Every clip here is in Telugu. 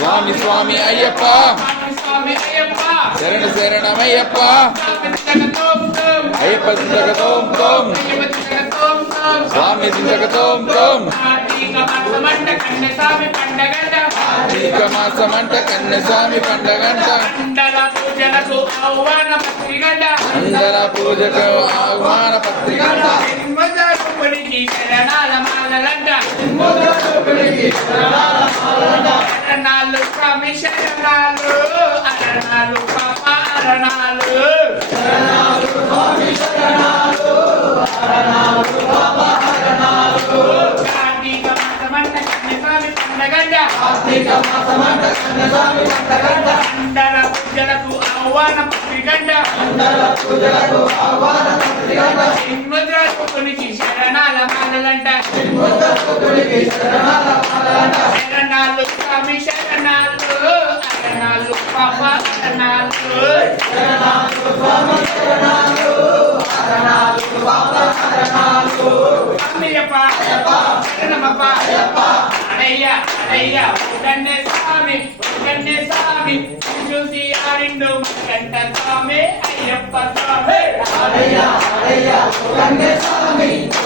స్వామి స్వామి అయ్యప్ప శరణ శరణమయ్యప్ప అయ్యప్ప జిందగతోం తోం స్వామి జిందగతోం తోం కార్తీక మాసమంట కన్నస్వామి పండగంట అందర పూజకు ఆహ్వాన పత్రికంట శరణాల మాలలంట అరణాలు స్వామి శరణాలు అరణాలు పాప అరణాలు కార్తీక మాసమంట కన్నస్వామి పండగంట అందర పూజలకు ఆహ్వాన పత్రికంట ముద్రకి శరణాల మాలలంట శరణాలు స్వామి శరణాలు అరణాలు పాప అరణాలు అమ్మయ్యప్ప శరణమప్ప అడయ్య అడయ్య ఉడన్నే స్వామి చూసి ఆరిండు గంట స్వామి అయ్యప్ప స్వామి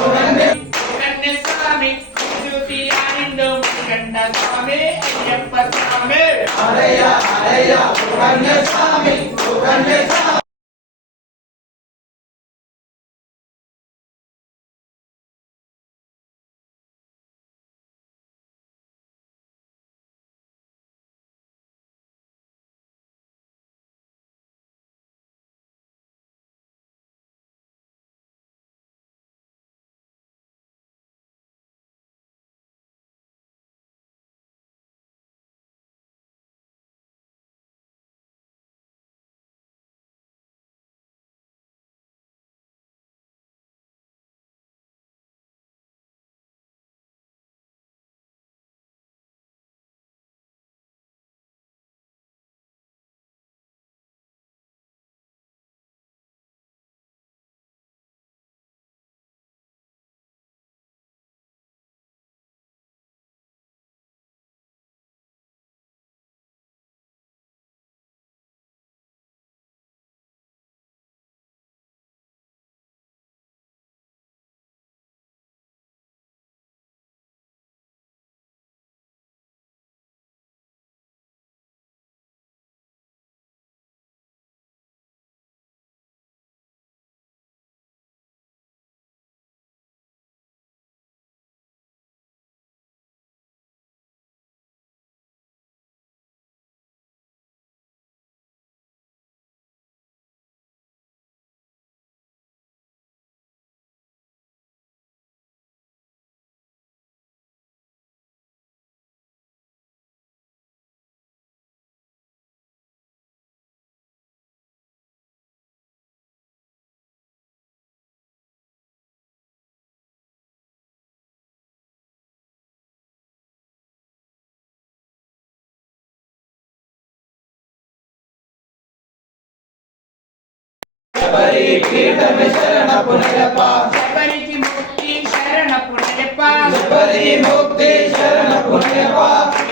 ఉడన్నే స్వామి చూసి ఆరిండు గంట స్వామి అయ్యప్ప స్వామి శబరికి ముక్తి శరణ పునయప్ప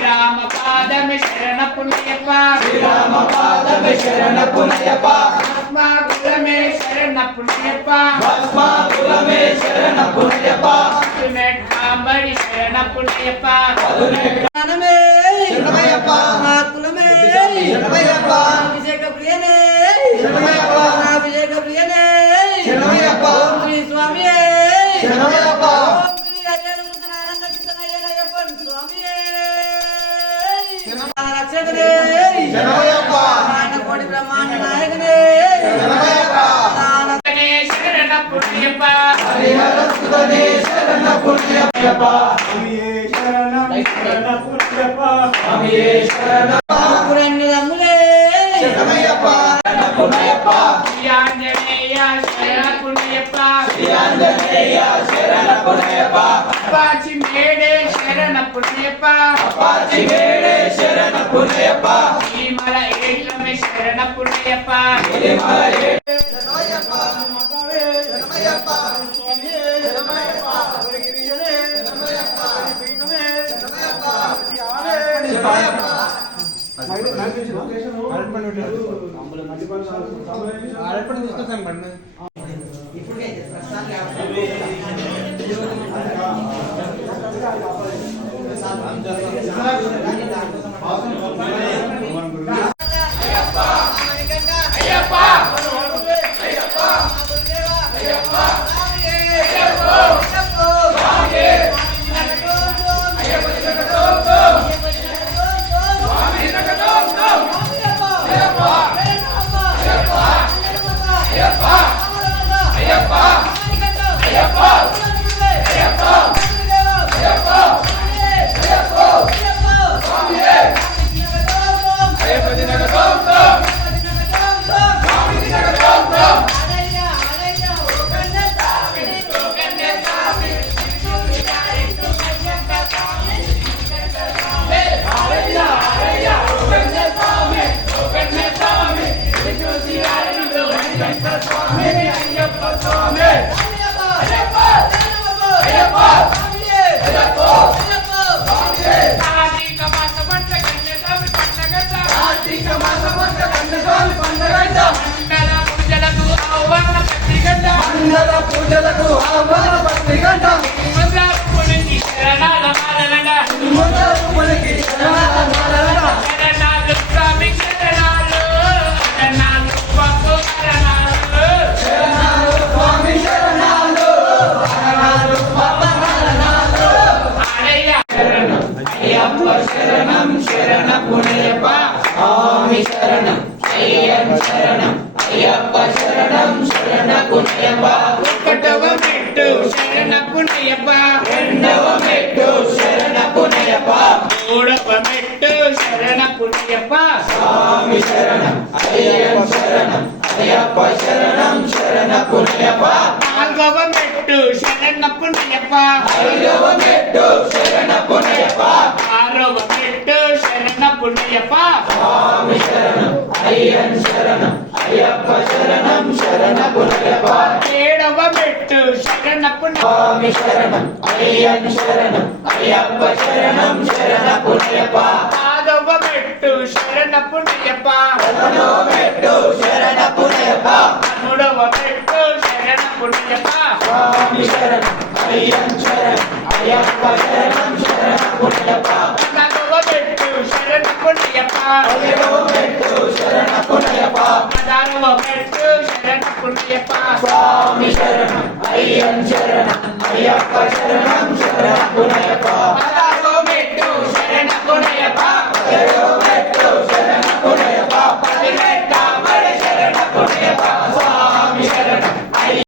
రామ పాద పాదమే శరణపుణ్యప్ప శ్రీరామ పాదమే శరణపునయప భస్మాకులమే శరణపుణ్యప్ప భస్మాకులమే శరణపునయప కాంబడి శరణపుణ్యప్ప జ్ఞానమే శరణమయ్యప్ప కులమే శరణమయ్యప్ప అభిషేక ప్రియనే శరణమయ్యప్ప అభిషేక ప్రియనే శరణమయ్యప్ప ఓం శ్రీ స్వామియే శరణమయ్యప్ప ఓం శ్రీ అయ్యప్ప స్వామియే రక్షకనే శరణమయ్యప్ప కోటి బ్రహ్మాండ నాయకనే శరణమయ్యప్ప శరణపుణ్యప్ప హరిహర సుతనే శరణపునయప స్వామియే శరణ పురణ్యములే శరణమయ్యప్ప శరణపునయప శ్రీయాంజనేయ శరణపుణ్యప్ప శ్రీయాంజనేయ శరణపునయప అప్పాచి మేడే శరణపుణ్యప్ప అపాచివేడే శరణపునయప శ్రీమల ఏట్లమే శరణపుణ్యప్ప గిరిమలయే అయ్యప్ప పూజలకు ఆహ్వాన పత్రికంట శరణాల మాలనడ పులికి శరణాల మాలనట శరణాలు స్వామి శరణాలు శరణాలు బాబు శరణాలు శరణాలు స్వామి శరణాలు శరణాలు పవనాలు ఆడయ్య అయ్యప్ప శరణం శరణపునయప స్వామి శరణం అయ్యన్ శరణం అయ్యప్ప శరణం శరణపునయప ఒకటవ మెట్టు శరణపుణ్యప్ప రెండవ మెట్టు శరణపునయప మూడవ మెట్టు శరణపుణ్యప్ప స్వామి శరణం అయ్యన్ శరణం అయ్యప్ప శరణం శరణపునయప నాలుగవ మెట్టు శరణపుణ్యప్ప ఐదవ మెట్టు శరణపునయప ఆరవ మెట్టు శరణపుణ్యప్ప స్వామి శరణం అయ్యన్ శరణం అయ్యప్ప శరణం శరణపునయప ఏడవ మెట్టు శరణపుణ్య స్వామి శరణం అయ్యన్ శరణం అయ్యప్ప శరణం శరణపునయప ఆరవ మెట్టు శరణపుణ్యప్ప పదవ మెట్టు శరణపునయప మూడవ మెట్టు శరణపుణ్యప్ప స్వామి శరణం అయ్యన్ శరణం అయ్యప్ప శరణం శరణపునయప నాలుగవ మెట్టు శరణపుణ్యప్ప పదవ మెట్టు శరణపునయప పదారవ మెట్టు శరణపుణ్యప్ప స్వామి శరణం అయ్యన్ శరణం అయ్యప్ప శరణం శరణపునయప